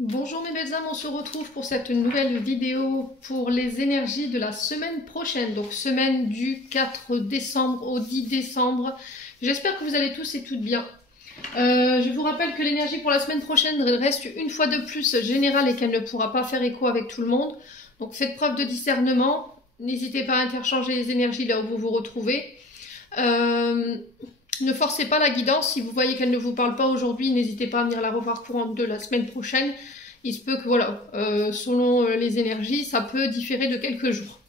Bonjour mes belles âmes, on se retrouve pour cette nouvelle vidéo pour les énergies de la semaine prochaine, donc semaine du 4 décembre au 10 décembre. J'espère que vous allez tous et toutes bien. Je vous rappelle que l'énergie pour la semaine prochaine reste une fois de plus générale et qu'elle ne pourra pas faire écho avec tout le monde. Donc faites preuve de discernement, n'hésitez pas à interchanger les énergies là où vous vous retrouvez. Ne forcez pas la guidance, si vous voyez qu'elle ne vous parle pas aujourd'hui, n'hésitez pas à venir la revoir courante de la semaine prochaine. Il se peut que, voilà, selon les énergies, ça peut différer de quelques jours.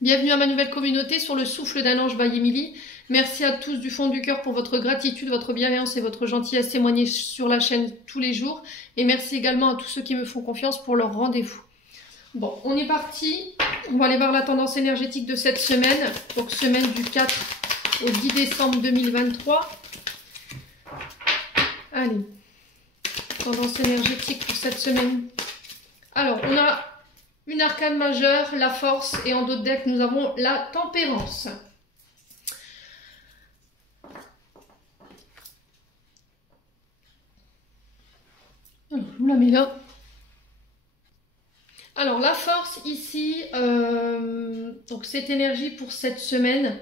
Bienvenue à ma nouvelle communauté sur le souffle d'un ange by Emily. Merci à tous du fond du cœur pour votre gratitude, votre bienveillance et votre gentillesse témoignée sur la chaîne tous les jours. Et merci également à tous ceux qui me font confiance pour leur rendez-vous. Bon, on est parti. On va aller voir la tendance énergétique de cette semaine. Donc, semaine du 4 au 10 décembre 2023. Allez, tendance énergétique pour cette semaine. Alors, on a une arcane majeure, la force, et en d'autres decks, nous avons la tempérance. Alors, je vous la mets là. Alors, la force ici, donc cette énergie pour cette semaine,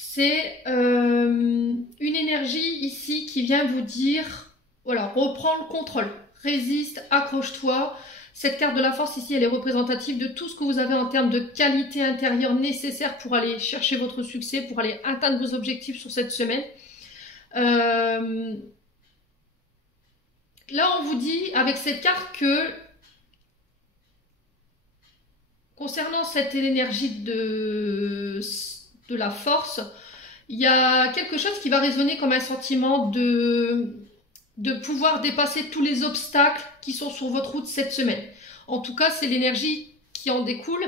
c'est une énergie ici qui vient vous dire, voilà, reprends le contrôle, résiste, accroche-toi. Cette carte de la force ici, elle est représentative de tout ce que vous avez en termes de qualité intérieure nécessaire pour aller chercher votre succès, pour aller atteindre vos objectifs sur cette semaine. Là, on vous dit avec cette carte que concernant cette énergie de la force, il y a quelque chose qui va résonner comme un sentiment de pouvoir dépasser tous les obstacles qui sont sur votre route cette semaine. En tout cas, c'est l'énergie qui en découle.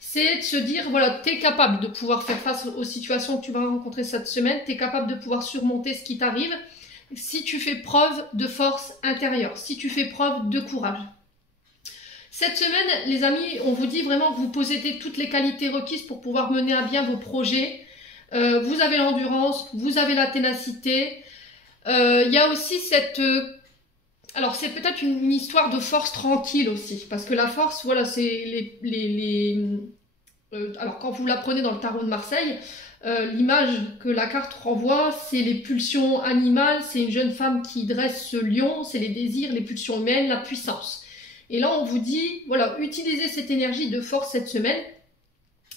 C'est de se dire, voilà, tu es capable de pouvoir faire face aux situations que tu vas rencontrer cette semaine. Tu es capable de pouvoir surmonter ce qui t'arrive si tu fais preuve de force intérieure, si tu fais preuve de courage. Cette semaine, les amis, on vous dit vraiment que vous possédez toutes les qualités requises pour pouvoir mener à bien vos projets. Vous avez l'endurance, vous avez la ténacité. Il y a aussi cette... alors, c'est peut-être une histoire de force tranquille aussi. Parce que la force, voilà, c'est alors, quand vous la prenez dans le tarot de Marseille, l'image que la carte renvoie, c'est les pulsions animales, c'est une jeune femme qui dresse ce lion, c'est les désirs, les pulsions humaines, la puissance. Et là, on vous dit, voilà, utilisez cette énergie de force cette semaine,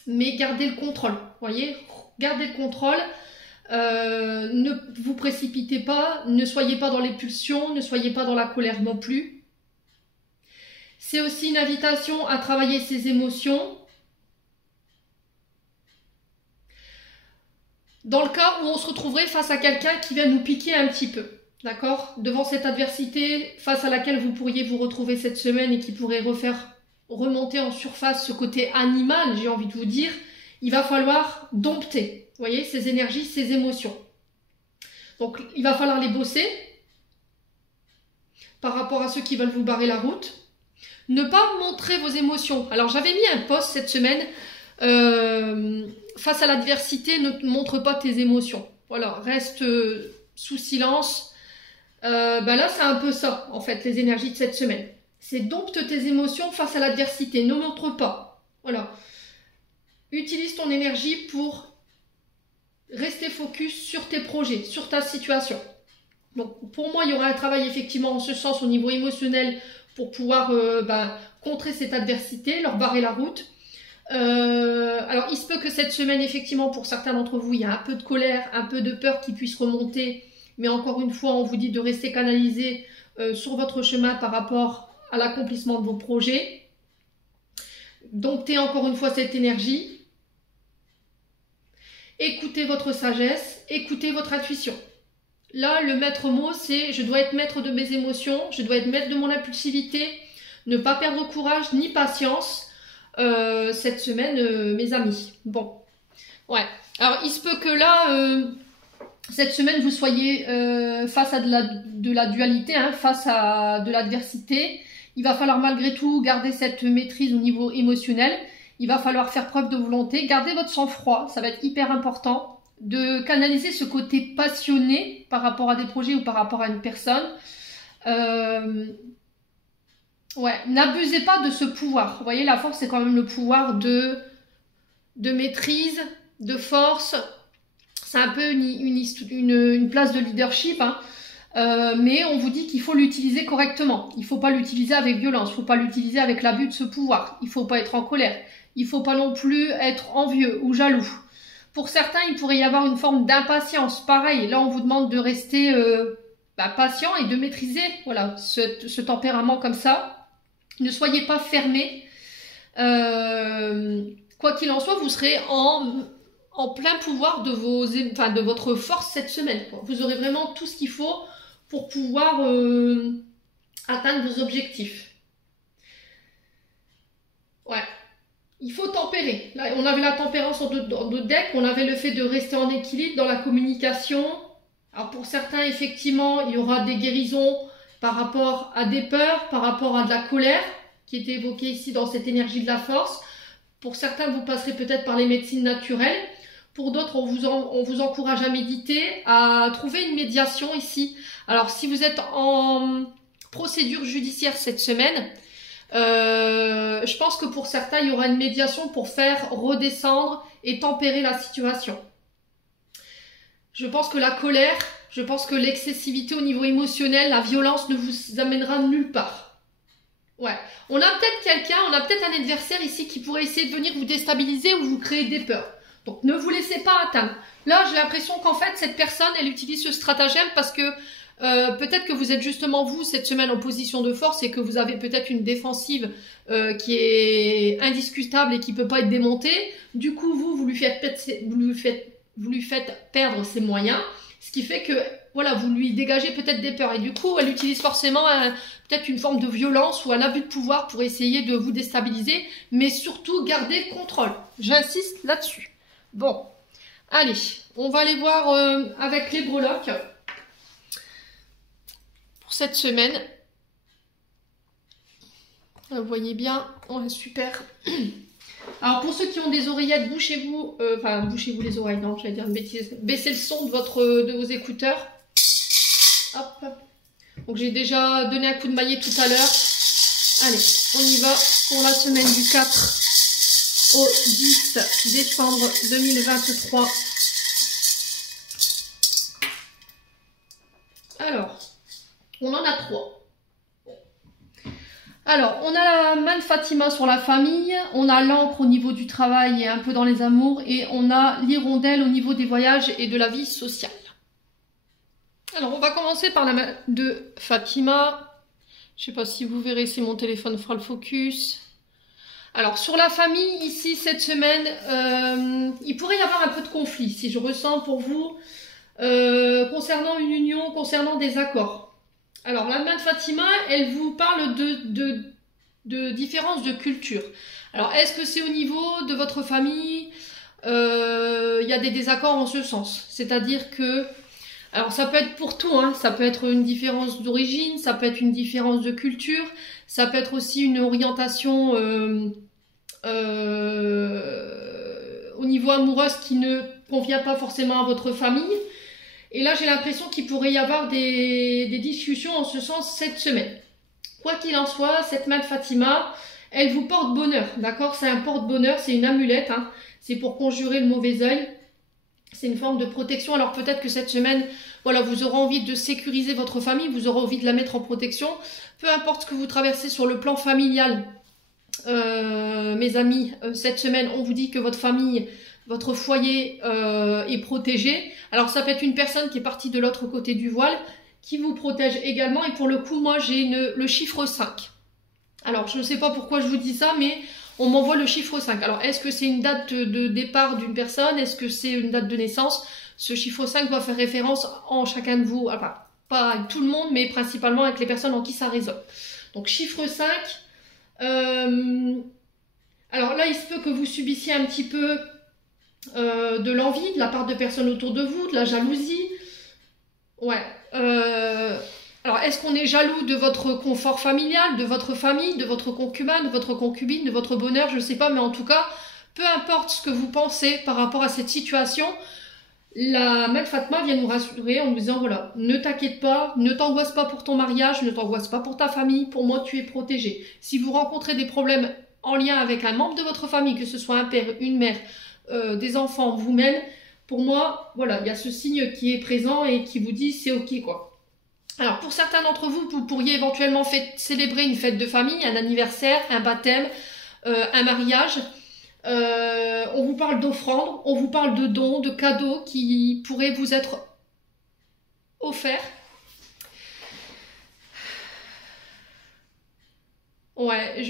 mais gardez le contrôle, voyez, gardez le contrôle, ne vous précipitez pas, ne soyez pas dans les pulsions, ne soyez pas dans la colère non plus. C'est aussi une invitation à travailler ses émotions. Dans le cas où on se retrouverait face à quelqu'un qui vient nous piquer un petit peu. D'accord? Devant cette adversité face à laquelle vous pourriez vous retrouver cette semaine et qui pourrait remonter en surface ce côté animal, j'ai envie de vous dire, il va falloir dompter, vous voyez, ces énergies, ces émotions. Donc, il va falloir les bosser par rapport à ceux qui veulent vous barrer la route. Ne pas montrer vos émotions. Alors, j'avais mis un post cette semaine, face à l'adversité, ne montre pas tes émotions. Voilà, reste sous silence. Ben là, c'est un peu ça, en fait, les énergies de cette semaine. C'est dompte tes émotions face à l'adversité. Ne montre pas. Voilà. Utilise ton énergie pour rester focus sur tes projets, sur ta situation. Donc, pour moi, il y aura un travail, effectivement, en ce sens, au niveau émotionnel, pour pouvoir contrer cette adversité, leur barrer la route. Alors, il se peut que cette semaine, effectivement, pour certains d'entre vous, il y a un peu de colère, un peu de peur qui puisse remonter. Mais encore une fois, on vous dit de rester canalisé sur votre chemin par rapport à l'accomplissement de vos projets. Domptez encore une fois cette énergie. Écoutez votre sagesse, écoutez votre intuition. Là, le maître mot, c'est je dois être maître de mes émotions, je dois être maître de mon impulsivité, ne pas perdre courage ni patience cette semaine, mes amis. Bon, ouais. Alors, il se peut que là... cette semaine, vous soyez face à de la dualité, hein, face à de l'adversité. Il va falloir malgré tout garder cette maîtrise au niveau émotionnel. Il va falloir faire preuve de volonté. Gardez votre sang-froid, ça va être hyper important. De canaliser ce côté passionné par rapport à des projets ou par rapport à une personne. Ouais, n'abusez pas de ce pouvoir. Vous voyez, la force, c'est quand même le pouvoir de maîtrise, de force. C'est un peu une place de leadership, hein. Mais on vous dit qu'il faut l'utiliser correctement. Il ne faut pas l'utiliser avec violence. Il ne faut pas l'utiliser avec l'abus de ce pouvoir. Il ne faut pas être en colère. Il ne faut pas non plus être envieux ou jaloux. Pour certains, il pourrait y avoir une forme d'impatience. Pareil, là, on vous demande de rester patient et de maîtriser voilà, ce tempérament comme ça. Ne soyez pas fermés. Quoi qu'il en soit, vous serez en plein pouvoir de votre force cette semaine, quoi. Vous aurez vraiment tout ce qu'il faut pour pouvoir atteindre vos objectifs. Ouais. Il faut tempérer. Là, on avait la tempérance en deux decks, on avait le fait de rester en équilibre dans la communication. Alors pour certains, effectivement, il y aura des guérisons par rapport à des peurs, par rapport à de la colère, qui était évoquée ici dans cette énergie de la force. Pour certains, vous passerez peut-être par les médecines naturelles. Pour d'autres, on vous encourage à méditer, à trouver une médiation ici. Alors, si vous êtes en procédure judiciaire cette semaine, je pense que pour certains, il y aura une médiation pour faire redescendre et tempérer la situation. Je pense que la colère, je pense que l'excessivité au niveau émotionnel, la violence ne vous amènera nulle part. Ouais, on a peut-être quelqu'un, on a peut-être un adversaire ici qui pourrait essayer de venir vous déstabiliser ou vous créer des peurs. Donc ne vous laissez pas atteindre. Là, j'ai l'impression qu'en fait, cette personne, elle utilise ce stratagème parce que peut-être que vous êtes justement vous cette semaine en position de force et que vous avez peut-être une défensive qui est indiscutable et qui peut pas être démontée. Du coup, vous lui faites perdre ses moyens, ce qui fait que voilà, vous lui dégagez peut-être des peurs et du coup, elle utilise forcément peut-être une forme de violence ou un abus de pouvoir pour essayer de vous déstabiliser, mais surtout garder le contrôle. J'insiste là-dessus. Bon, allez, on va aller voir avec les breloques pour cette semaine. Vous voyez bien, ouais, super. Alors pour ceux qui ont des oreillettes, bouchez-vous les oreilles, non, j'allais dire une bêtise. Baissez le son de vos écouteurs. Hop. Donc j'ai déjà donné un coup de maillet tout à l'heure. Allez, on y va pour la semaine du 4 au 10 décembre 2023. Alors, on en a 3. Alors, on a la main de Fatima sur la famille, on a l'encre au niveau du travail et un peu dans les amours, et on a l'hirondelle au niveau des voyages et de la vie sociale. Alors, on va commencer par la main de Fatima. Je ne sais pas si vous verrez si mon téléphone fera le focus. Alors, sur la famille, ici, cette semaine, il pourrait y avoir un peu de conflit, si je ressens pour vous, concernant une union, concernant des accords. Alors, la main de Fatima, elle vous parle de différences de culture. Alors, est-ce que c'est au niveau de votre famille, il y a des désaccords en ce sens? C'est-à-dire que, alors ça peut être pour tout, hein, ça peut être une différence d'origine, ça peut être une différence de culture, ça peut être aussi une orientation au niveau amoureuse qui ne convient pas forcément à votre famille. Et là, j'ai l'impression qu'il pourrait y avoir des discussions en ce sens cette semaine. Quoi qu'il en soit, cette main de Fatima, elle vous porte bonheur, d'accord? C'est un porte-bonheur, c'est une amulette, hein. C'est pour conjurer le mauvais œil. C'est une forme de protection. Alors peut-être que cette semaine, voilà, vous aurez envie de sécuriser votre famille, vous aurez envie de la mettre en protection. Peu importe ce que vous traversez sur le plan familial, mes amis, cette semaine, on vous dit que votre famille, votre foyer est protégé. Alors ça peut être une personne qui est partie de l'autre côté du voile, qui vous protège également. Et pour le coup, moi, j'ai le chiffre 5. Alors, je ne sais pas pourquoi je vous dis ça, mais on m'envoie le chiffre 5. Alors, est-ce que c'est une date de départ d'une personne? Est-ce que c'est une date de naissance? Ce chiffre 5 doit faire référence en chacun de vous, enfin, pas avec tout le monde, mais principalement avec les personnes en qui ça résonne. Donc, chiffre 5. Alors là, il se peut que vous subissiez un petit peu de l'envie de la part de personnes autour de vous, de la jalousie. Ouais. Alors, est-ce qu'on est jaloux de votre confort familial, de votre famille, de votre concubin, de votre concubine, de votre bonheur? Je ne sais pas, mais en tout cas, peu importe ce que vous pensez par rapport à cette situation, La Mère Fatma vient nous rassurer en nous disant, voilà, ne t'inquiète pas, ne t'angoisse pas pour ton mariage, ne t'angoisse pas pour ta famille, pour moi tu es protégé. Si vous rencontrez des problèmes en lien avec un membre de votre famille, que ce soit un père, une mère, des enfants, vous-même, pour moi, voilà, il y a ce signe qui est présent et qui vous dit c'est ok quoi. Alors pour certains d'entre vous, vous pourriez éventuellement célébrer une fête de famille, un anniversaire, un baptême, un mariage. On vous parle d'offrandes, on vous parle de dons, de cadeaux qui pourraient vous être offerts. Ouais,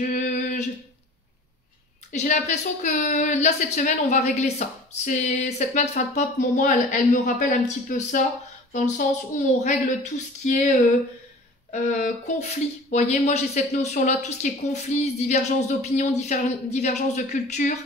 j'ai l'impression que là, cette semaine, on va régler ça. Cette main de Fat Pop, pour moi, elle me rappelle un petit peu ça, dans le sens où on règle tout ce qui est conflit. Vous voyez, moi, j'ai cette notion-là, tout ce qui est conflit, divergence d'opinion, divergence de culture.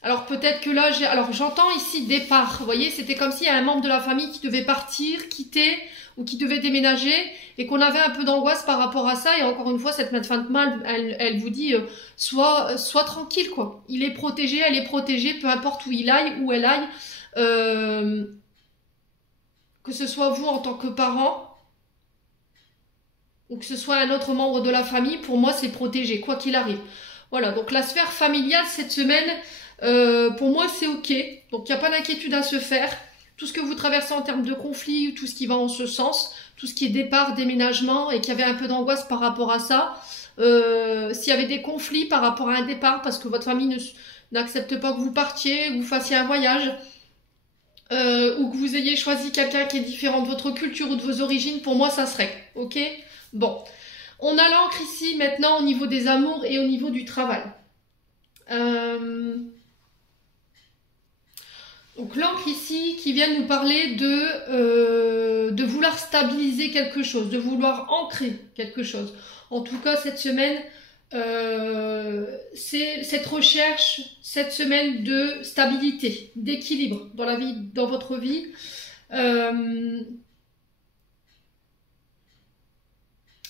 Alors peut-être que là, alors j'entends ici départ. Vous voyez, c'était comme s'il y a un membre de la famille qui devait partir, quitter ou qui devait déménager et qu'on avait un peu d'angoisse par rapport à ça. Et encore une fois, cette Fantôme, elle vous dit sois tranquille quoi. Il est protégé, elle est protégée, peu importe où il aille, où elle aille. Que ce soit vous en tant que parent ou que ce soit un autre membre de la famille, pour moi c'est protégé, quoi qu'il arrive. Voilà, donc la sphère familiale cette semaine, pour moi c'est ok, donc il n'y a pas d'inquiétude à se faire. Tout ce que vous traversez en termes de conflit, tout ce qui va en ce sens, tout ce qui est départ, déménagement, et qu'il y avait un peu d'angoisse par rapport à ça, s'il y avait des conflits par rapport à un départ, parce que votre famille n'accepte pas que vous partiez, que vous fassiez un voyage, ou que vous ayez choisi quelqu'un qui est différent de votre culture ou de vos origines, pour moi ça serait, ok? Bon, on a l'encre ici maintenant au niveau des amours et au niveau du travail. Donc l'encre ici qui vient nous parler de vouloir stabiliser quelque chose, de vouloir ancrer quelque chose. En tout cas cette semaine, c'est cette recherche, cette semaine de stabilité, d'équilibre dans la vie, dans votre vie.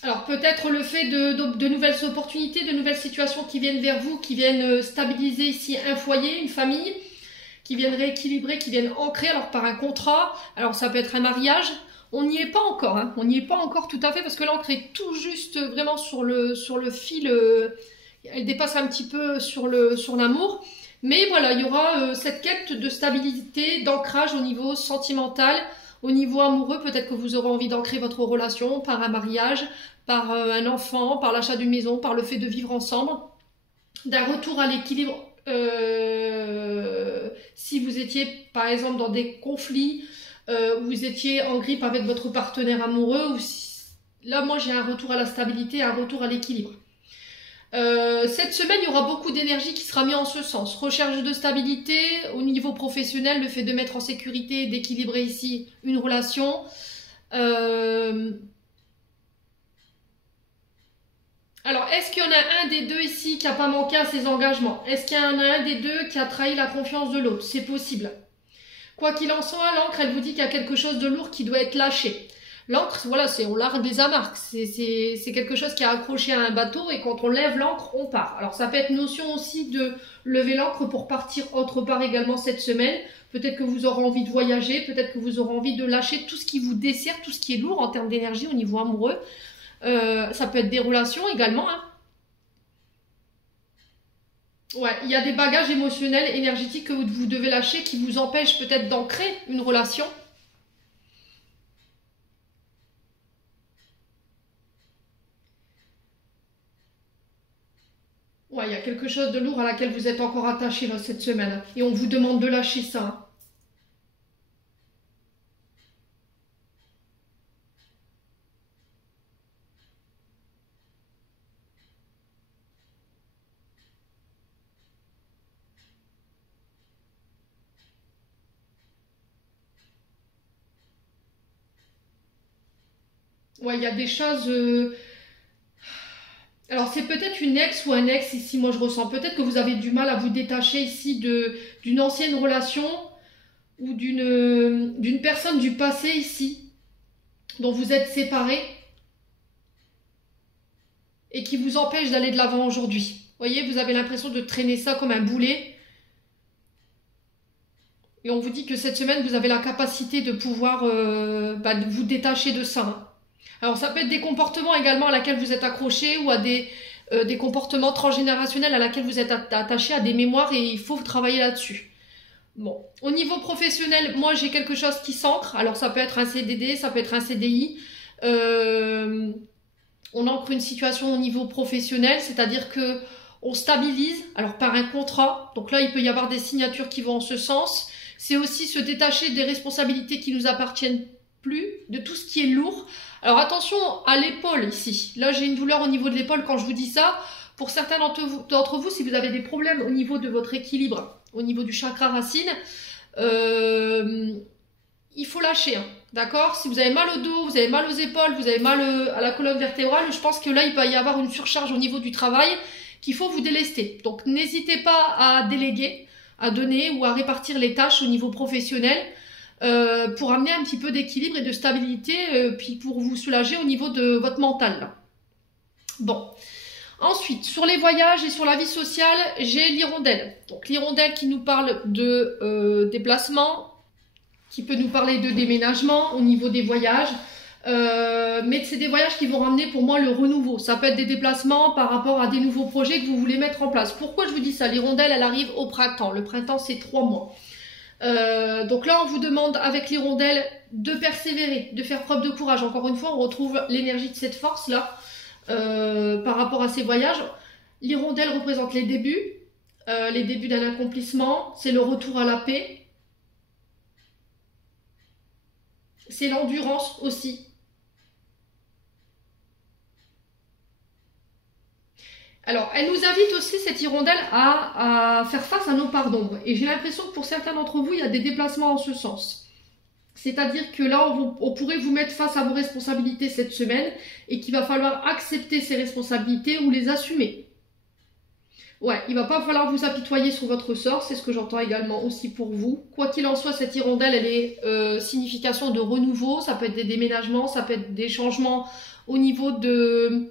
Alors peut-être le fait de nouvelles opportunités, de nouvelles situations qui viennent vers vous, qui viennent stabiliser ici un foyer, une famille, qui viennent rééquilibrer, qui viennent ancrer, alors par un contrat, alors ça peut être un mariage, on n'y est pas encore, hein, on n'y est pas encore tout à fait, parce que l'ancre est tout juste vraiment sur le fil, elle dépasse un petit peu sur l'amour, mais voilà, il y aura cette quête de stabilité, d'ancrage au niveau sentimental, au niveau amoureux, peut-être que vous aurez envie d'ancrer votre relation par un mariage, par un enfant, par l'achat d'une maison, par le fait de vivre ensemble, d'un retour à l'équilibre. Si vous étiez par exemple dans des conflits, où vous étiez en grippe avec votre partenaire amoureux, ou si... là moi j'ai un retour à la stabilité, un retour à l'équilibre. Cette semaine, il y aura beaucoup d'énergie qui sera mise en ce sens. Recherche de stabilité au niveau professionnel, le fait de mettre en sécurité, d'équilibrer ici une relation. Alors, est-ce qu'il y en a un des deux ici qui n'a pas manqué à ses engagements? Est-ce qu'il y en a un des deux qui a trahi la confiance de l'autre? C'est possible. Quoi qu'il en soit, l'encre, elle vous dit qu'il y a quelque chose de lourd qui doit être lâché. L'encre, voilà, on largue des amarres. C'est quelque chose qui est accroché à un bateau et quand on lève l'ancre, on part. Alors ça peut être notion aussi de lever l'ancre pour partir autre part également cette semaine. Peut-être que vous aurez envie de voyager, peut-être que vous aurez envie de lâcher tout ce qui vous dessert, tout ce qui est lourd en termes d'énergie au niveau amoureux. Ça peut être des relations également, hein. Ouais, il y a des bagages émotionnels, énergétiques que vous devez lâcher qui vous empêchent peut-être d'ancrer une relation. Ouais, il y a quelque chose de lourd à laquelle vous êtes encore attaché là, cette semaine. Et on vous demande de lâcher ça, hein. Ouais, il y a des choses... Alors c'est peut-être une ex ou un ex ici, moi je ressens. Peut-être que vous avez du mal à vous détacher ici d'une ancienne relation ou d'une personne du passé ici, dont vous êtes séparés et qui vous empêche d'aller de l'avant aujourd'hui. Vous voyez, vous avez l'impression de traîner ça comme un boulet. Et on vous dit que cette semaine, vous avez la capacité de pouvoir vous détacher de ça. Hein. Alors ça peut être des comportements également à laquelle vous êtes accroché ou à des comportements transgénérationnels à laquelle vous êtes attaché, à des mémoires et il faut travailler là-dessus. Bon, au niveau professionnel, moi j'ai quelque chose qui s'ancre. Alors ça peut être un CDD, ça peut être un CDI. On ancre une situation au niveau professionnel, c'est-à-dire que on stabilise, alors par un contrat. Donc là, il peut y avoir des signatures qui vont en ce sens. C'est aussi se détacher des responsabilités qui nous appartiennent plus, de tout ce qui est lourd. Alors attention à l'épaule ici. Là, j'ai une douleur au niveau de l'épaule quand je vous dis ça. Pour certains d'entre vous, si vous avez des problèmes au niveau de votre équilibre, au niveau du chakra racine, il faut lâcher. Hein, d'accord? Si vous avez mal au dos, vous avez mal aux épaules, vous avez mal à la colonne vertébrale, je pense que là, il peut y avoir une surcharge au niveau du travail qu'il faut vous délester. Donc, n'hésitez pas à déléguer, à donner ou à répartir les tâches au niveau professionnel pour amener un petit peu d'équilibre et de stabilité, puis pour vous soulager au niveau de votre mental. Là. Bon. Ensuite, sur les voyages et sur la vie sociale, j'ai l'hirondelle. Donc, l'hirondelle qui nous parle de déplacement, qui peut nous parler de déménagement au niveau des voyages. Mais c'est des voyages qui vont ramener pour moi le renouveau. Ça peut être des déplacements par rapport à des nouveaux projets que vous voulez mettre en place. Pourquoi je vous dis ça? L'hirondelle, elle arrive au printemps. Le printemps, c'est 3 mois. Donc là, on vous demande avec l'hirondelle de persévérer, de faire preuve de courage. Encore une fois, on retrouve l'énergie de cette force-là par rapport à ces voyages. L'hirondelle représente les débuts d'un accomplissement. C'est le retour à la paix. C'est l'endurance aussi. Alors, elle nous invite aussi, cette hirondelle, à faire face à nos parts d'ombre. Et j'ai l'impression que pour certains d'entre vous, il y a des déplacements en ce sens. C'est-à-dire que là, on pourrait vous mettre face à vos responsabilités cette semaine et qu'il va falloir accepter ces responsabilités ou les assumer. Ouais, il va pas falloir vous apitoyer sur votre sort, c'est ce que j'entends également aussi pour vous. Quoi qu'il en soit, cette hirondelle, elle est signification de renouveau, ça peut être des déménagements, ça peut être des changements au niveau du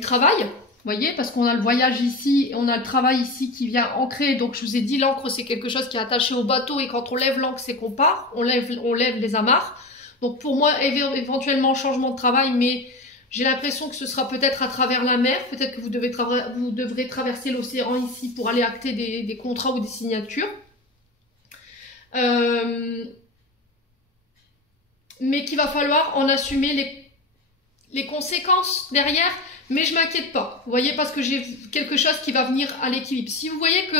travail. Vous voyez, parce qu'on a le voyage ici, et on a le travail ici qui vient ancrer. Donc je vous ai dit, l'ancre c'est quelque chose qui est attaché au bateau et quand on lève l'ancre c'est qu'on part, on lève les amarres. Donc pour moi, éventuellement changement de travail, mais j'ai l'impression que ce sera peut-être à travers la mer. Peut-être que vous devrez traverser l'océan ici pour aller acter des contrats ou des signatures. Mais qu'il va falloir en assumer les conséquences derrière. Mais je m'inquiète pas, vous voyez, parce que j'ai quelque chose qui va venir à l'équilibre. Si vous voyez que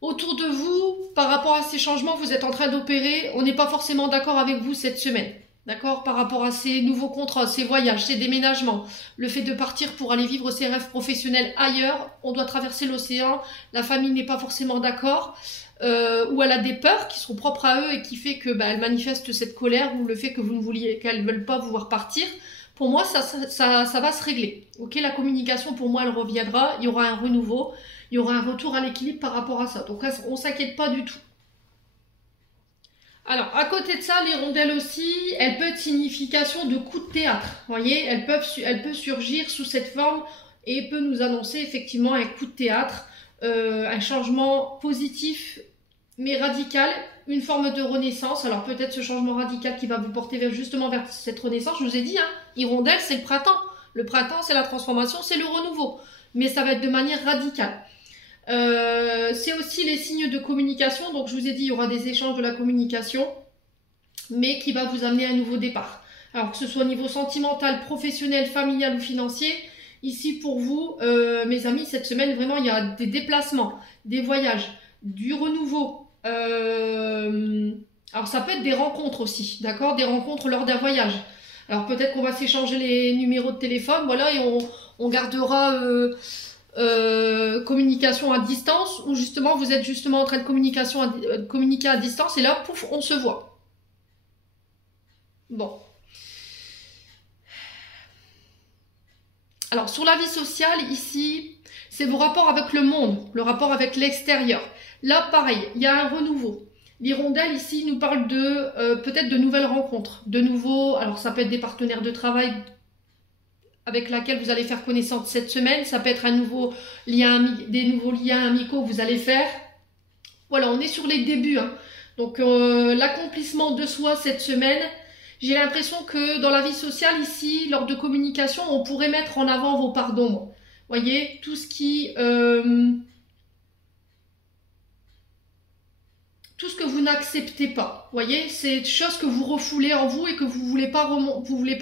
autour de vous, par rapport à ces changements, vous êtes en train d'opérer, on n'est pas forcément d'accord avec vous cette semaine. D'accord? Par rapport à ces nouveaux contrats, ces voyages, ces déménagements, le fait de partir pour aller vivre ses rêves professionnels ailleurs, on doit traverser l'océan, la famille n'est pas forcément d'accord, ou elle a des peurs qui sont propres à eux et qui fait que elle manifeste cette colère ou le fait que vous ne vouliez, qu'elles ne veulent pas vous voir partir. Pour moi, ça va se régler. Ok, la communication, pour moi, elle reviendra. Il y aura un renouveau. Il y aura un retour à l'équilibre par rapport à ça. Donc, on ne s'inquiète pas du tout. Alors, à côté de ça, l'hirondelle aussi, elle peut être signification de coup de théâtre. Vous voyez, elle peut surgir sous cette forme et peut nous annoncer effectivement un coup de théâtre, un changement positif mais radical, une forme de renaissance. Alors peut-être ce changement radical qui va vous porter justement vers cette renaissance. Je vous ai dit, hein, hirondelle, c'est le printemps. Le printemps, c'est la transformation, c'est le renouveau. Mais ça va être de manière radicale. C'est aussi les signes de communication. Donc je vous ai dit, il y aura des échanges de la communication, mais qui va vous amener à un nouveau départ. Alors que ce soit au niveau sentimental, professionnel, familial ou financier, ici pour vous, mes amis, cette semaine, vraiment, il y a des déplacements, des voyages, du renouveau. Alors ça peut être des rencontres aussi, d'accord, des rencontres lors d'un voyage. Alors peut-être qu'on va s'échanger les numéros de téléphone, voilà, et on gardera communication à distance, ou justement vous êtes justement en train de communiquer à distance, et là, pouf, on se voit. Bon. Alors sur la vie sociale, ici, c'est vos rapports avec le monde, le rapport avec l'extérieur. Là, pareil, il y a un renouveau. L'hirondelle, ici, nous parle de peut-être de nouvelles rencontres, de nouveaux... Alors, ça peut être des partenaires de travail avec lesquels vous allez faire connaissance cette semaine. Ça peut être des nouveaux liens amicaux que vous allez faire. Voilà, on est sur les débuts, hein. Donc l'accomplissement de soi cette semaine, j'ai l'impression que dans la vie sociale ici, lors de communication, on pourrait mettre en avant vos parts d'ombre. Voyez, tout ce que vous n'acceptez pas. Voyez, c'est des choses que vous refoulez en vous et que vous voulez pas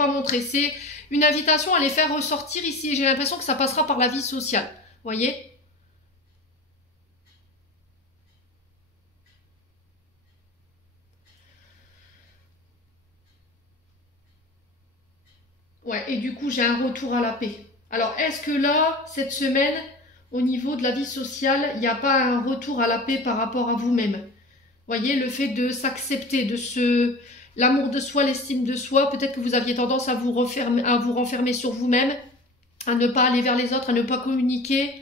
montrer. C'est une invitation à les faire ressortir ici. J'ai l'impression que ça passera par la vie sociale. Voyez. Ouais, et du coup, j'ai un retour à la paix. Alors, est-ce que là, cette semaine, au niveau de la vie sociale, il n'y a pas un retour à la paix par rapport à vous-même? Voyez, le fait de s'accepter, l'amour de soi, l'estime de soi, peut-être que vous aviez tendance à vous renfermer sur vous-même, à ne pas aller vers les autres, à ne pas communiquer.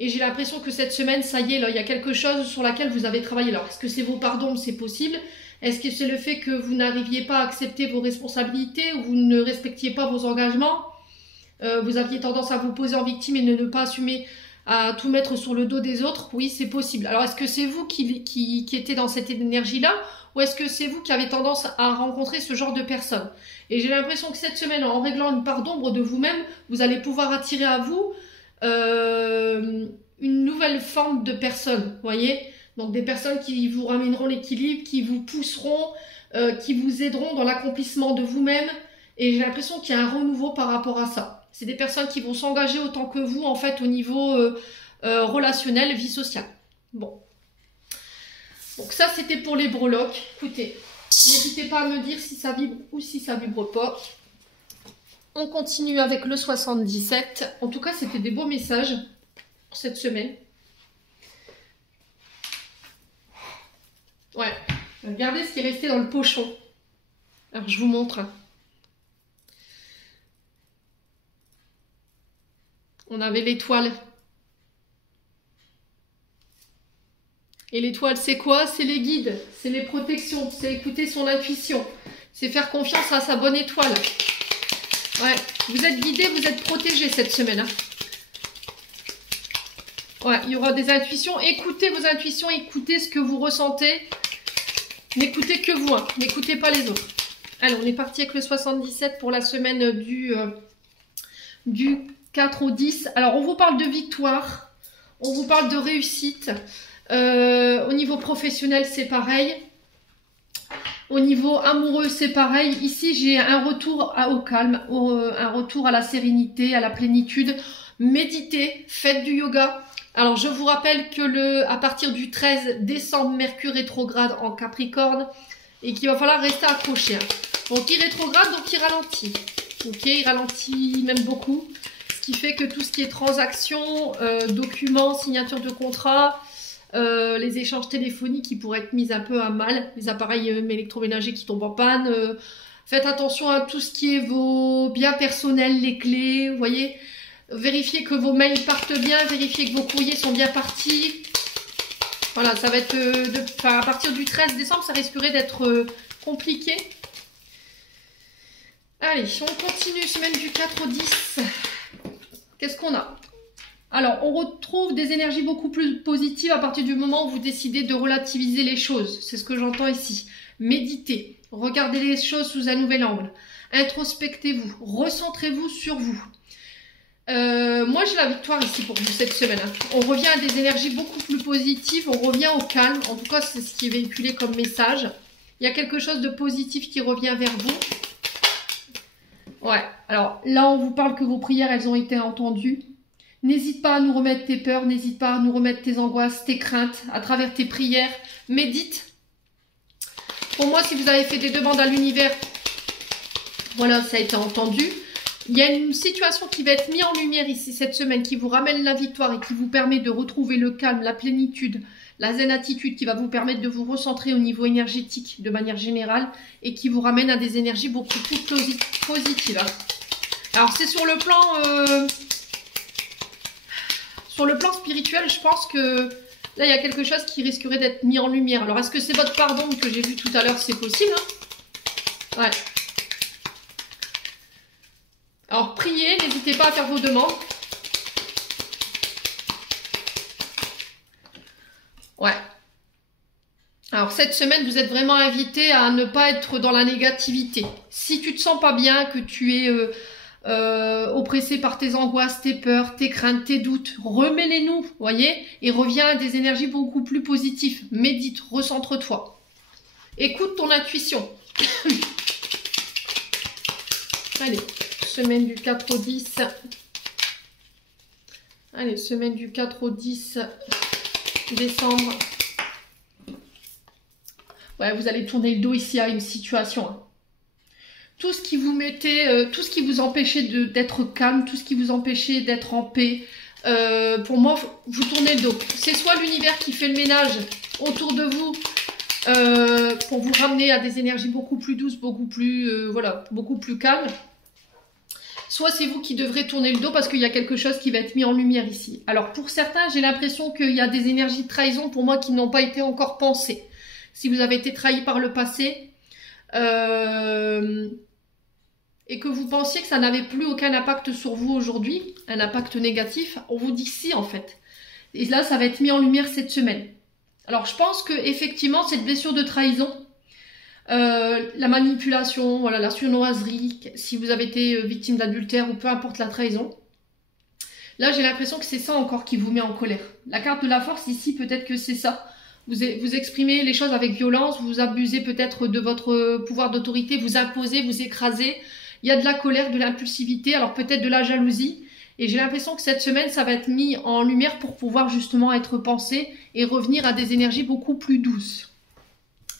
Et j'ai l'impression que cette semaine, ça y est, là, il y a quelque chose sur laquelle vous avez travaillé. Alors, est-ce que c'est vos pardons? C'est possible. Est-ce que c'est le fait que vous n'arriviez pas à accepter vos responsabilités ou vous ne respectiez pas vos engagements? Vous aviez tendance à vous poser en victime et ne pas assumer, à tout mettre sur le dos des autres? Oui, c'est possible. Alors, est-ce que c'est vous qui étiez dans cette énergie-là ou est-ce que c'est vous qui avez tendance à rencontrer ce genre de personnes? Et j'ai l'impression que cette semaine, en réglant une part d'ombre de vous-même, vous allez pouvoir attirer à vous une nouvelle forme de personnes, voyez? Donc des personnes qui vous ramèneront l'équilibre, qui vous pousseront, qui vous aideront dans l'accomplissement de vous-même. Et j'ai l'impression qu'il y a un renouveau par rapport à ça. C'est des personnes qui vont s'engager autant que vous, en fait, au niveau relationnel, vie sociale. Bon. Donc ça, c'était pour les breloques. Écoutez, n'hésitez pas à me dire si ça vibre ou si ça vibre pas. On continue avec le 77. En tout cas, c'était des beaux messages pour cette semaine. Ouais. Regardez ce qui est resté dans le pochon. Alors, je vous montre. On avait l'étoile. Et l'étoile, c'est quoi? C'est les guides, c'est les protections, c'est écouter son intuition, c'est faire confiance à sa bonne étoile. Ouais, vous êtes guidés, vous êtes protégés cette semaine. Hein. Ouais, il y aura des intuitions. Écoutez vos intuitions, écoutez ce que vous ressentez. N'écoutez que vous, hein. N'écoutez pas les autres. Allez, on est parti avec le 77 pour la semaine du 4 au 10. Alors, on vous parle de victoire, on vous parle de réussite. Au niveau professionnel, c'est pareil. Au niveau amoureux, c'est pareil. Ici, j'ai un retour au calme, un retour à la sérénité, à la plénitude. Méditez, faites du yoga. Alors, je vous rappelle que à partir du 13 décembre, Mercure rétrograde en Capricorne et qu'il va falloir rester accroché. Hein. Donc, il rétrograde, donc il ralentit. Ok, il ralentit même beaucoup. Ce qui fait que tout ce qui est transactions, documents, signature de contrat, les échanges téléphoniques qui pourraient être mis un peu à mal, les appareils électroménagers qui tombent en panne. Faites attention à tout ce qui est vos biens personnels, les clés, vous voyez. Vérifiez que vos mails partent bien, vérifiez que vos courriers sont bien partis. Voilà, ça va être à partir du 13 décembre, ça risquerait d'être compliqué. Allez, on continue, semaine du 4 au 10. Qu'est-ce qu'on a? Alors, on retrouve des énergies beaucoup plus positives à partir du moment où vous décidez de relativiser les choses. C'est ce que j'entends ici. Méditez, regardez les choses sous un nouvel angle. Introspectez-vous, recentrez-vous sur vous. Moi, j'ai la victoire ici pour vous cette semaine. Hein. On revient à des énergies beaucoup plus positives, on revient au calme. En tout cas, c'est ce qui est véhiculé comme message. Il y a quelque chose de positif qui revient vers vous. Ouais, alors là, on vous parle que vos prières, elles ont été entendues. N'hésite pas à nous remettre tes peurs, n'hésite pas à nous remettre tes angoisses, tes craintes, à travers tes prières. Médite. Pour moi, si vous avez fait des demandes à l'univers, voilà, ça a été entendu. Il y a une situation qui va être mise en lumière ici cette semaine, qui vous ramène la victoire et qui vous permet de retrouver le calme, la plénitude, la zen attitude, qui va vous permettre de vous recentrer au niveau énergétique de manière générale et qui vous ramène à des énergies beaucoup plus positives. Alors, c'est sur le plan... Sur le plan spirituel, je pense que là, il y a quelque chose qui risquerait d'être mis en lumière. Alors, est-ce que c'est votre pardon que j'ai vu tout à l'heure? C'est possible, hein? Ouais. Alors, priez, n'hésitez pas à faire vos demandes. Ouais. Alors cette semaine, vous êtes vraiment invité à ne pas être dans la négativité. Si tu te sens pas bien, que tu es oppressé par tes angoisses, tes peurs, tes craintes, tes doutes, remets-les-nous, voyez, et reviens à des énergies beaucoup plus positives. Médite, recentre-toi. Écoute ton intuition. Allez, semaine du 4 au 10. Allez, semaine du 4 au 10 décembre. Ouais, vous allez tourner le dos ici à une situation. Hein. Tout ce qui vous mettait, tout ce qui vous empêchait d'être calme, tout ce qui vous empêchait d'être en paix, pour moi, vous tournez le dos. C'est soit l'univers qui fait le ménage autour de vous pour vous ramener à des énergies beaucoup plus douces, beaucoup plus, voilà, beaucoup plus calmes. Soit c'est vous qui devrez tourner le dos parce qu'il y a quelque chose qui va être mis en lumière ici. Alors pour certains, j'ai l'impression qu'il y a des énergies de trahison pour moi qui n'ont pas été encore pensées. Si vous avez été trahi par le passé et que vous pensiez que ça n'avait plus aucun impact sur vous aujourd'hui, un impact négatif, on vous dit si en fait. Et là, ça va être mis en lumière cette semaine. Alors je pense que effectivement cette blessure de trahison, la manipulation, voilà, la sournoiserie, si vous avez été victime d'adultère ou peu importe la trahison, là j'ai l'impression que c'est ça encore qui vous met en colère. La carte de la force ici, peut-être que c'est ça. Vous exprimez les choses avec violence, vous abusez peut-être de votre pouvoir d'autorité, vous imposez, vous écrasez. Il y a de la colère, de l'impulsivité, alors peut-être de la jalousie. Et j'ai l'impression que cette semaine, ça va être mis en lumière pour pouvoir justement être pensé et revenir à des énergies beaucoup plus douces.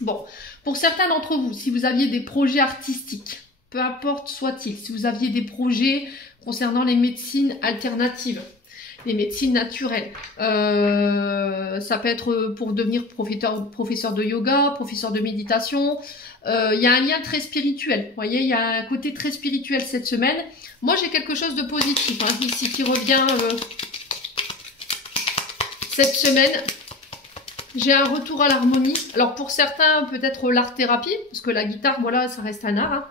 Bon, pour certains d'entre vous, si vous aviez des projets artistiques, peu importe soit-il, si vous aviez des projets concernant les médecines alternatives, les médecines naturelles, ça peut être pour devenir professeur de yoga, professeur de méditation, il y a un lien très spirituel, vous voyez, il y a un côté très spirituel cette semaine. Moi j'ai quelque chose de positif hein, ici qui revient cette semaine. J'ai un retour à l'harmonie. Alors pour certains, peut-être l'art-thérapie, parce que la guitare, voilà, ça reste un art.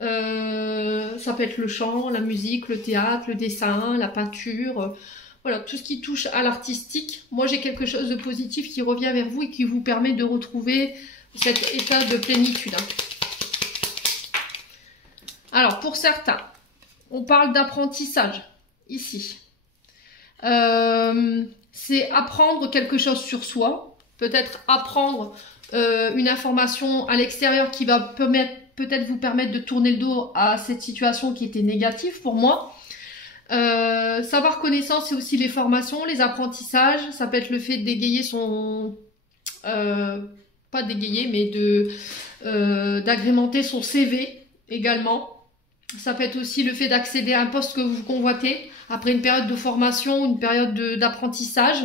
Hein. Ça peut être le chant, la musique, le théâtre, le dessin, la peinture. Voilà, tout ce qui touche à l'artistique. Moi, j'ai quelque chose de positif qui revient vers vous et qui vous permet de retrouver cet état de plénitude. Hein. Alors pour certains, on parle d'apprentissage ici. C'est apprendre quelque chose sur soi. Peut-être apprendre une information à l'extérieur qui va peut-être vous permettre de tourner le dos à cette situation qui était négative pour moi. Savoir connaissance, c'est aussi les formations, les apprentissages. Ça peut être le fait d'égayer son... pas d'égayer, mais d'agrémenter son CV également. Ça peut être aussi le fait d'accéder à un poste que vous convoitez après une période de formation, une période d'apprentissage.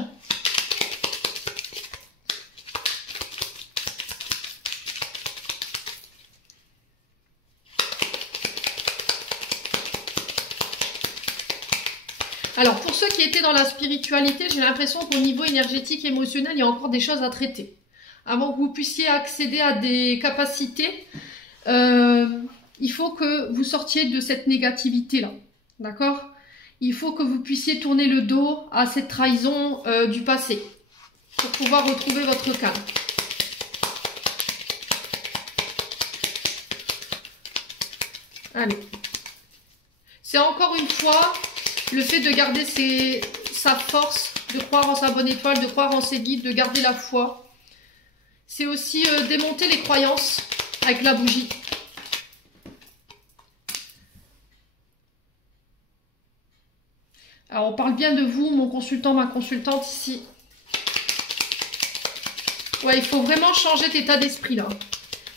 Alors, pour ceux qui étaient dans la spiritualité, j'ai l'impression qu'au niveau énergétique, émotionnel, il y a encore des choses à traiter. Avant que vous puissiez accéder à des capacités, il faut que vous sortiez de cette négativité-là. D'accord ? Il faut que vous puissiez tourner le dos à cette trahison du passé pour pouvoir retrouver votre calme. Allez. C'est encore une fois... le fait de garder sa force, de croire en sa bonne étoile, de croire en ses guides, de garder la foi. C'est aussi démonter les croyances avec la bougie. Alors on parle bien de vous, mon consultant, ma consultante ici. Ouais, il faut vraiment changer d'état d'esprit là.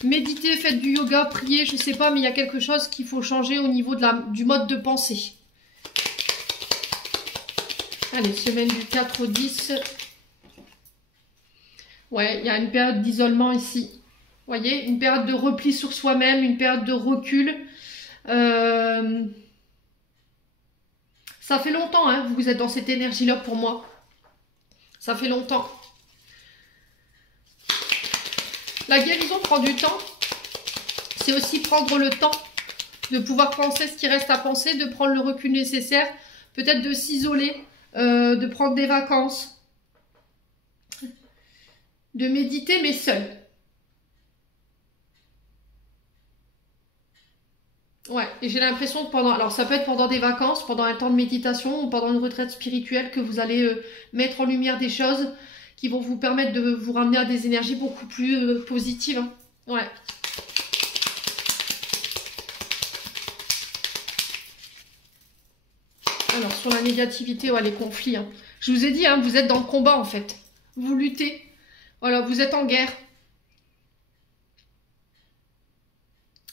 Méditez, faites du yoga, priez, je sais pas, mais il y a quelque chose qu'il faut changer au niveau du mode de pensée. Allez, semaine du 4 au 10. Ouais, il y a une période d'isolement ici. Vous voyez, une période de repli sur soi-même, une période de recul. Ça fait longtemps, hein, vous êtes dans cette énergie-là pour moi. Ça fait longtemps. La guérison prend du temps. C'est aussi prendre le temps de pouvoir penser ce qui reste à penser, de prendre le recul nécessaire, peut-être de s'isoler. De prendre des vacances, de méditer mais seul. Ouais, et j'ai l'impression que pendant, alors ça peut être pendant des vacances, pendant un temps de méditation ou pendant une retraite spirituelle que vous allez mettre en lumière des choses qui vont vous permettre de vous ramener à des énergies beaucoup plus positives, hein. Ouais. Alors sur la négativité, ouais, les conflits, hein. Je vous ai dit, hein, vous êtes dans le combat en fait. Vous luttez. Voilà, vous êtes en guerre.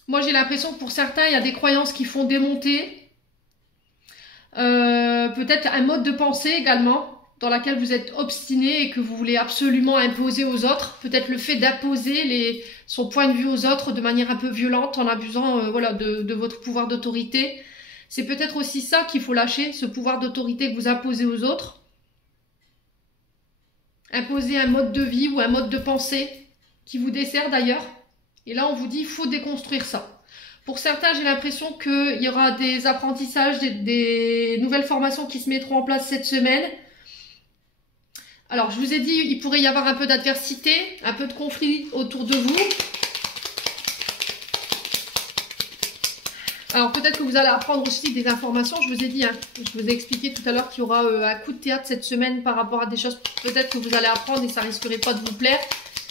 Moi j'ai l'impression que pour certains, il y a des croyances qui font démonter. Peut-être un mode de pensée également, dans laquelle vous êtes obstiné et que vous voulez absolument imposer aux autres. Peut-être le fait d'imposer son point de vue aux autres de manière un peu violente, en abusant voilà, de votre pouvoir d'autorité. C'est peut-être aussi ça qu'il faut lâcher, ce pouvoir d'autorité que vous imposez aux autres. Imposer un mode de vie ou un mode de pensée qui vous dessert d'ailleurs. Et là, on vous dit, il faut déconstruire ça. Pour certains, j'ai l'impression qu'il y aura des apprentissages, des nouvelles formations qui se mettront en place cette semaine. Alors, je vous ai dit, il pourrait y avoir un peu d'adversité, un peu de conflit autour de vous. Alors, peut-être que vous allez apprendre aussi des informations. Je vous ai dit, hein, je vous ai expliqué tout à l'heure qu'il y aura un coup de théâtre cette semaine par rapport à des choses peut-être que vous allez apprendre et ça risquerait pas de vous plaire.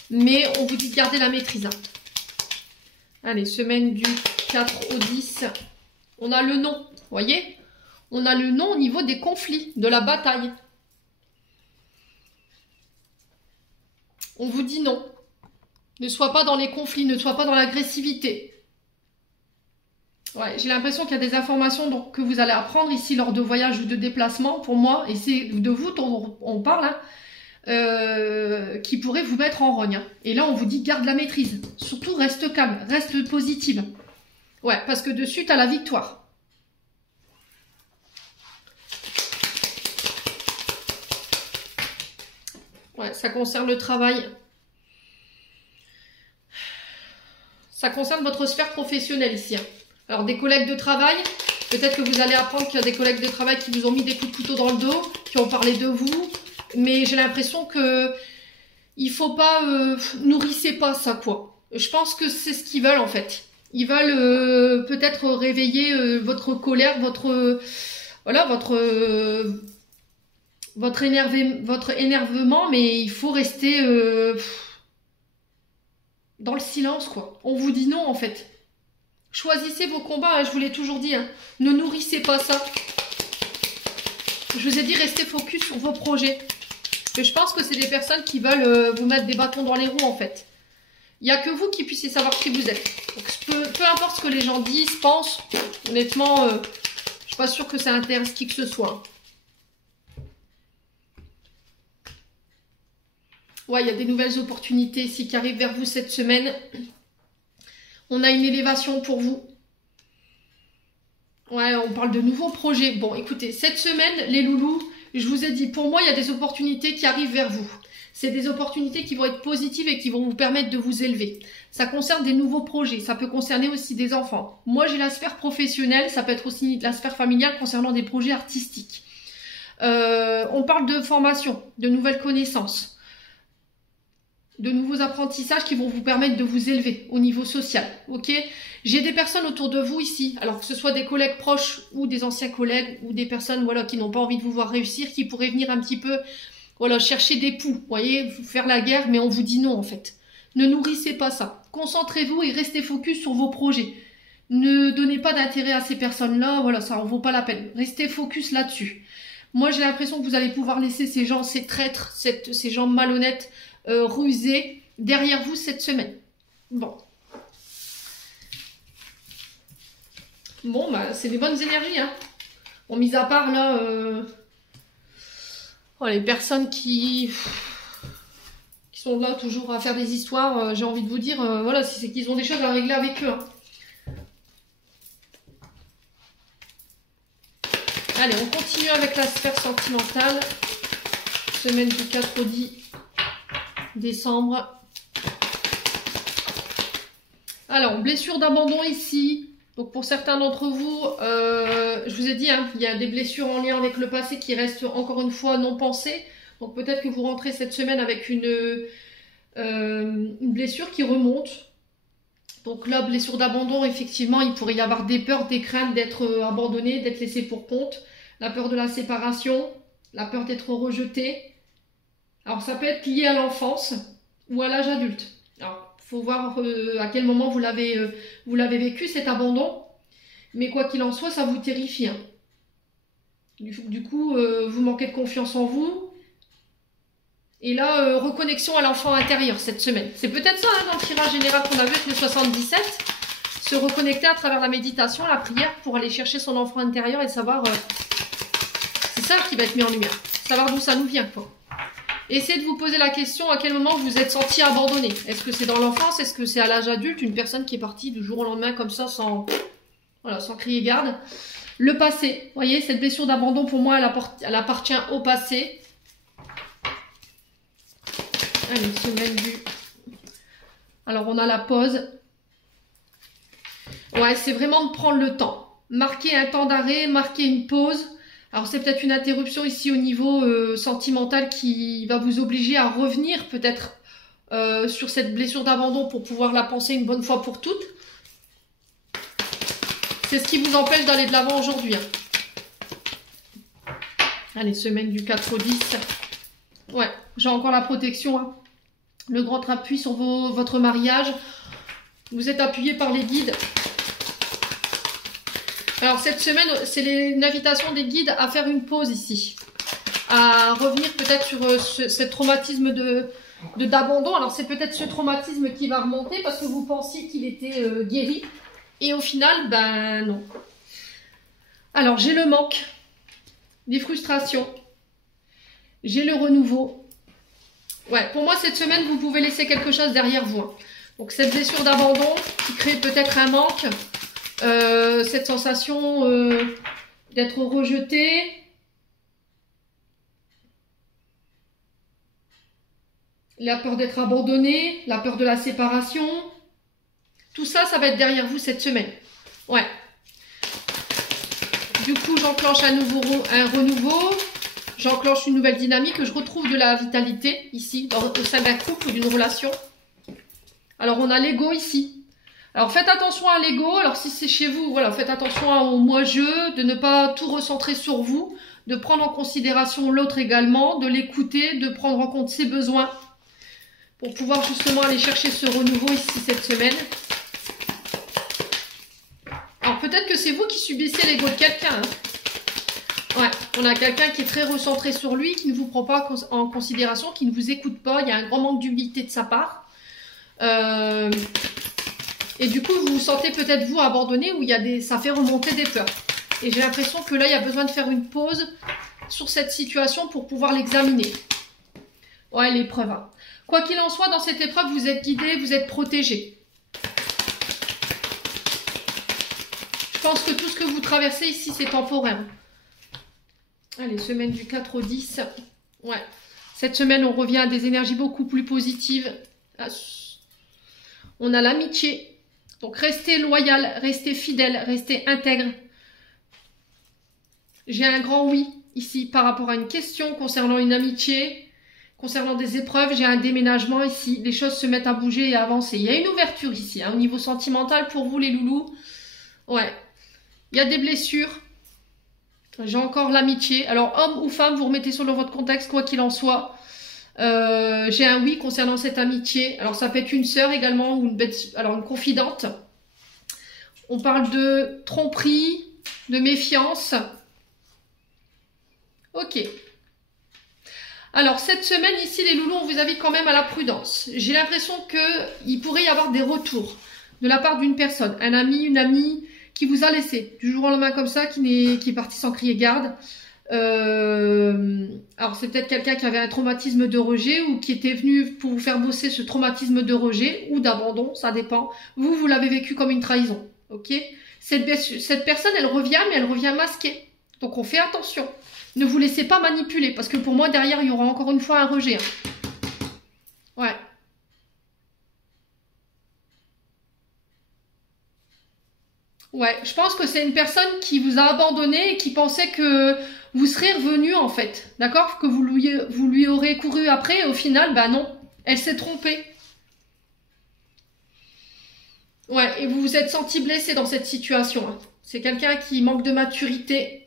Mais on vous dit de garder la maîtrise, hein. Allez, semaine du 4 au 10. On a le non, vous voyez? On a le non au niveau des conflits, de la bataille. On vous dit non. Ne sois pas dans les conflits, ne sois pas dans l'agressivité. Ouais, j'ai l'impression qu'il y a des informations donc, que vous allez apprendre ici lors de voyages ou de déplacements, pour moi, et c'est de vous dont on parle, hein, qui pourrait vous mettre en rogne, hein. Et là, on vous dit garde la maîtrise. Surtout, reste calme, reste positive. Ouais, parce que dessus, tu as la victoire. Ouais, ça concerne le travail. Ça concerne votre sphère professionnelle ici, hein. Alors, des collègues de travail, peut-être que vous allez apprendre qu'il y a des collègues de travail qui vous ont mis des coups de couteau dans le dos, qui ont parlé de vous. Mais j'ai l'impression que il faut pas... nourrissez pas ça, quoi. Je pense que c'est ce qu'ils veulent, en fait. Ils veulent peut-être réveiller votre colère, voilà, votre énervement, mais il faut rester dans le silence, quoi. On vous dit non, en fait. Choisissez vos combats, hein, je vous l'ai toujours dit, hein. Ne nourrissez pas ça. Je vous ai dit, restez focus sur vos projets. Et je pense que c'est des personnes qui veulent vous mettre des bâtons dans les roues, en fait. Il n'y a que vous qui puissiez savoir qui vous êtes. Donc, peu importe ce que les gens disent, pensent, honnêtement, je ne suis pas sûre que ça intéresse qui que ce soit. Ouais, il y a des nouvelles opportunités ici qui arrivent vers vous cette semaine. On a une élévation pour vous. Ouais, on parle de nouveaux projets. Bon, écoutez, cette semaine, les loulous, je vous ai dit, pour moi, il y a des opportunités qui arrivent vers vous. C'est des opportunités qui vont être positives et qui vont vous permettre de vous élever. Ça concerne des nouveaux projets, ça peut concerner aussi des enfants. Moi, j'ai la sphère professionnelle, ça peut être aussi la sphère familiale concernant des projets artistiques. On parle de formation, de nouvelles connaissances, de nouveaux apprentissages qui vont vous permettre de vous élever au niveau social, ok? J'ai des personnes autour de vous ici, alors que ce soit des collègues proches ou des anciens collègues ou des personnes voilà, qui n'ont pas envie de vous voir réussir, qui pourraient venir un petit peu voilà, chercher des poux, vous voyez, faire la guerre, mais on vous dit non en fait. Ne nourrissez pas ça. Concentrez-vous et restez focus sur vos projets. Ne donnez pas d'intérêt à ces personnes-là, voilà, ça en vaut pas la peine. Restez focus là-dessus. Moi, j'ai l'impression que vous allez pouvoir laisser ces gens, ces traîtres, ces gens malhonnêtes, rusés, derrière vous cette semaine. Bon. Bon, bah, c'est des bonnes énergies, hein. Bon, mis à part, là, oh, les personnes qui sont là toujours à faire des histoires, j'ai envie de vous dire, voilà, c'est qu'ils ont des choses à régler avec eux, hein. Allez, on continue avec la sphère sentimentale. Semaine du 4 au 10 décembre. Alors, blessure d'abandon ici. Donc, pour certains d'entre vous, je vous ai dit, hein, il y a des blessures en lien avec le passé qui restent encore une fois non pensées. Donc, peut-être que vous rentrez cette semaine avec une blessure qui remonte, Donc là, blessure d'abandon, effectivement, il pourrait y avoir des peurs, des craintes d'être abandonné, d'être laissé pour compte, la peur de la séparation, la peur d'être rejeté. Alors ça peut être lié à l'enfance ou à l'âge adulte. Alors, il faut voir à quel moment vous l'avez vécu, cet abandon. Mais quoi qu'il en soit, ça vous terrifie, hein. Du coup, vous manquez de confiance en vous. Et là, reconnexion à l'enfant intérieur cette semaine. C'est peut-être ça, hein, dans le tirage général qu'on a vu avec le 77. Se reconnecter à travers la méditation, la prière, pour aller chercher son enfant intérieur et savoir... c'est ça qui va être mis en lumière. Savoir d'où ça nous vient, quoi. Essayez de vous poser la question à quel moment vous vous êtes senti abandonné. Est-ce que c'est dans l'enfance? Est-ce que c'est à l'âge adulte? Une personne qui est partie du jour au lendemain comme ça, sans crier garde. Le passé. Vous voyez, cette blessure d'abandon, pour moi, elle appartient au passé. Allez, semaine du... Alors, on a la pause. Ouais, c'est vraiment de prendre le temps. Marquer un temps d'arrêt, marquer une pause. Alors, c'est peut-être une interruption ici au niveau sentimental qui va vous obliger à revenir peut-être sur cette blessure d'abandon pour pouvoir la penser une bonne fois pour toutes. C'est ce qui vous empêche d'aller de l'avant aujourd'hui, hein. Allez, semaine du 4 au 10. Ouais, j'ai encore la protection, hein. Le grand appui sur votre mariage. Vous êtes appuyé par les guides. Alors, cette semaine, c'est une invitation des guides à faire une pause ici. À revenir peut-être sur ce traumatisme d'abandon. Alors, c'est peut-être ce traumatisme qui va remonter parce que vous pensiez qu'il était guéri. Et au final, ben non. Alors, j'ai le manque, des frustrations. J'ai le renouveau. Ouais, pour moi, cette semaine, vous pouvez laisser quelque chose derrière vous, hein. Donc, cette blessure d'abandon qui crée peut-être un manque. Cette sensation d'être rejeté. La peur d'être abandonné. La peur de la séparation. Tout ça, ça va être derrière vous cette semaine. Ouais. Du coup, j'enclenche un renouveau. J'enclenche une nouvelle dynamique. Je retrouve de la vitalité ici, au sein d'un couple ou d'une relation. Alors, on a l'ego ici. Alors, faites attention à l'ego. Alors, si c'est chez vous, voilà, faites attention au moi-je, de ne pas tout recentrer sur vous, de prendre en considération l'autre également, de l'écouter, de prendre en compte ses besoins pour pouvoir justement aller chercher ce renouveau ici cette semaine. Alors, peut-être que c'est vous qui subissez l'ego de quelqu'un, hein. Ouais, on a quelqu'un qui est très recentré sur lui, qui ne vous prend pas en considération, qui ne vous écoute pas. Il y a un grand manque d'humilité de sa part. Et du coup, vous vous sentez peut-être vous abandonné, où ça fait remonter des peurs. Et j'ai l'impression que là, il y a besoin de faire une pause sur cette situation pour pouvoir l'examiner. Ouais, l'épreuve, hein. Quoi qu'il en soit, dans cette épreuve, vous êtes guidé, vous êtes protégé. Je pense que tout ce que vous traversez ici, c'est temporaire. Allez, semaine du 4 au 10. Ouais. Cette semaine, on revient à des énergies beaucoup plus positives. On a l'amitié. Donc, restez loyal, restez fidèle, restez intègre. J'ai un grand oui ici par rapport à une question concernant une amitié, concernant des épreuves. J'ai un déménagement ici. Les choses se mettent à bouger et à avancer. Il y a une ouverture ici, hein, au niveau sentimental pour vous, les loulous. Ouais. Il y a des blessures. J'ai encore l'amitié. Alors, homme ou femme, vous remettez sur votre contexte, quoi qu'il en soit. J'ai un oui concernant cette amitié. Alors, ça peut être une sœur également, ou une confidente. On parle de tromperie, de méfiance. Ok. Alors, cette semaine, ici, les loulous, on vous invite quand même à la prudence. J'ai l'impression qu'il pourrait y avoir des retours de la part d'une personne. Un ami, une amie qui vous a laissé du jour au lendemain comme ça, qui est parti sans crier garde. Alors, c'est peut-être quelqu'un qui avait un traumatisme de rejet ou qui était venu pour vous faire bosser ce traumatisme de rejet ou d'abandon, ça dépend. Vous l'avez vécu comme une trahison, ok? Cette personne, elle revient, mais elle revient masquée. Donc, on fait attention. Ne vous laissez pas manipuler, parce que pour moi, derrière, il y aura encore une fois un rejet, hein. Ouais. Ouais, je pense que c'est une personne qui vous a abandonné et qui pensait que vous serez revenu en fait. D'accord? Que vous lui aurez couru après et au final, bah non, elle s'est trompée. Ouais, et vous vous êtes senti blessé dans cette situation. Hein. C'est quelqu'un qui manque de maturité.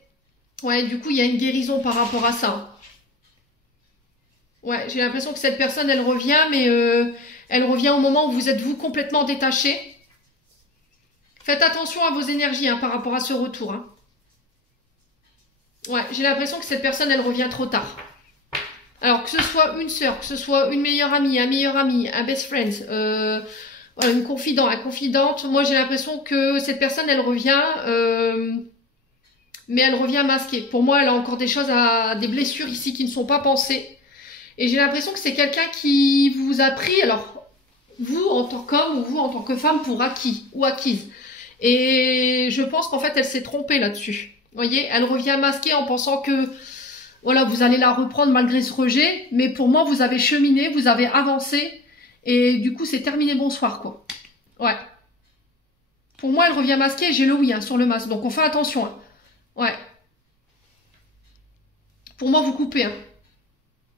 Ouais, du coup, il y a une guérison par rapport à ça. Ouais, j'ai l'impression que cette personne, elle revient, mais elle revient au moment où vous êtes, vous, complètement détaché. Faites attention à vos énergies hein, par rapport à ce retour. Hein. Ouais, j'ai l'impression que cette personne, elle revient trop tard. Alors, que ce soit une sœur, que ce soit une meilleure amie, un meilleur ami, un best friend, voilà, une confidente, une confidente, moi, j'ai l'impression que cette personne, elle revient, mais elle revient masquée. Pour moi, elle a encore des choses, des blessures ici qui ne sont pas pensées. Et j'ai l'impression que c'est quelqu'un qui vous a pris, alors, vous en tant qu'homme ou vous en tant que femme, pour acquis ou acquise. Et je pense qu'en fait, elle s'est trompée là-dessus. Vous voyez, elle revient masquée en pensant que voilà, vous allez la reprendre malgré ce rejet. Mais pour moi, vous avez cheminé, vous avez avancé. Et du coup, c'est terminé, bonsoir, quoi. Ouais. Pour moi, elle revient masquée et j'ai le oui hein, sur le masque. Donc, on fait attention. Hein. Ouais. Pour moi, vous coupez. Hein.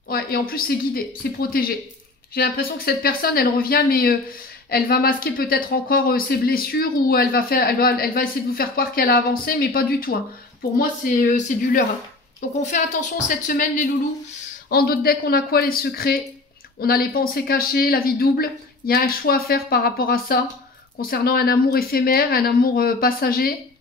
Ouais, et en plus, c'est guidé, c'est protégé. J'ai l'impression que cette personne, elle revient, mais elle va masquer peut-être encore ses blessures ou elle va essayer de vous faire croire qu'elle a avancé, mais pas du tout. Hein. Pour moi, c'est du leurre. Hein. Donc, on fait attention cette semaine, les loulous. En d'autres decks, on a quoi? Les secrets. On a les pensées cachées, la vie double. Il y a un choix à faire par rapport à ça, concernant un amour éphémère, un amour passager.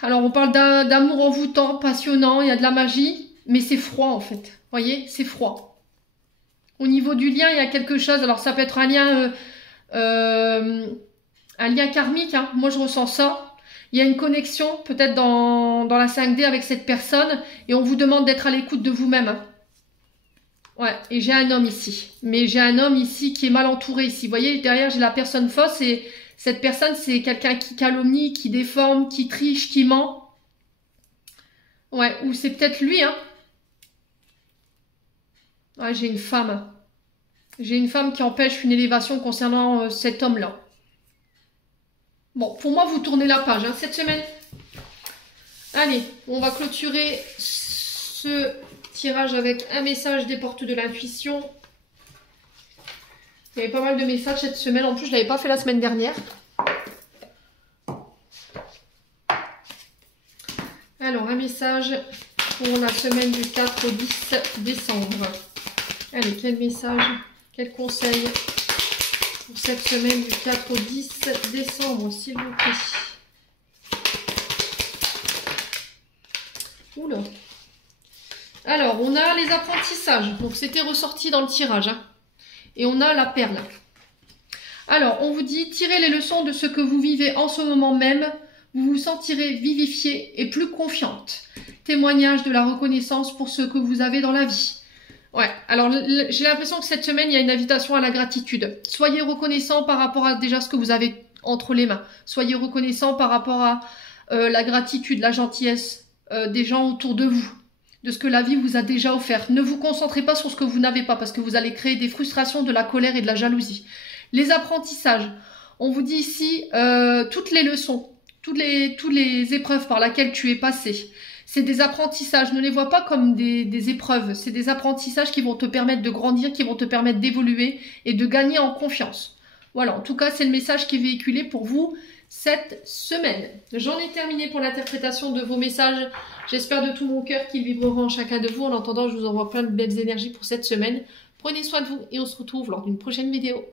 Alors, on parle d'amour envoûtant, passionnant, il y a de la magie, mais c'est froid en fait. Vous voyez, c'est froid. Au niveau du lien, il y a quelque chose. Alors, ça peut être un lien karmique. Hein. Moi, je ressens ça. Il y a une connexion, peut-être dans la 5D avec cette personne. Et on vous demande d'être à l'écoute de vous-même. Hein. Ouais, et j'ai un homme ici. Mais j'ai un homme ici qui est mal entouré ici. Vous voyez, derrière, j'ai la personne fausse. Et cette personne, c'est quelqu'un qui calomnie, qui déforme, qui triche, qui ment. Ouais, ou c'est peut-être lui, hein. Ouais, j'ai une femme. J'ai une femme qui empêche une élévation concernant cet homme-là. Bon, pour moi, vous tournez la page, hein, cette semaine. Allez, on va clôturer ce tirage avec un message des portes de l'intuition. Il y avait pas mal de messages cette semaine. En plus, je ne l'avais pas fait la semaine dernière. Alors, un message pour la semaine du 4 au 10 décembre. Allez, quel message, quel conseil pour cette semaine du 4 au 10 décembre, s'il vous plaît. Oula. Alors, on a les apprentissages. Donc, c'était ressorti dans le tirage. Hein. Et on a la perle. Alors, on vous dit, tirez les leçons de ce que vous vivez en ce moment même. Vous vous sentirez vivifiée et plus confiante. Témoignage de la reconnaissance pour ce que vous avez dans la vie. Ouais, alors j'ai l'impression que cette semaine, il y a une invitation à la gratitude. Soyez reconnaissant par rapport à déjà ce que vous avez entre les mains. Soyez reconnaissant par rapport à la gratitude, la gentillesse des gens autour de vous, de ce que la vie vous a déjà offert. Ne vous concentrez pas sur ce que vous n'avez pas parce que vous allez créer des frustrations, de la colère et de la jalousie. Les apprentissages, on vous dit ici toutes les leçons, toutes les épreuves par lesquelles tu es passé. C'est des apprentissages, ne les vois pas comme des épreuves, c'est des apprentissages qui vont te permettre de grandir, qui vont te permettre d'évoluer et de gagner en confiance. Voilà, en tout cas, c'est le message qui est véhiculé pour vous cette semaine. J'en ai terminé pour l'interprétation de vos messages. J'espère de tout mon cœur qu'ils vibreront en chacun de vous. En attendant, je vous envoie plein de belles énergies pour cette semaine. Prenez soin de vous et on se retrouve lors d'une prochaine vidéo.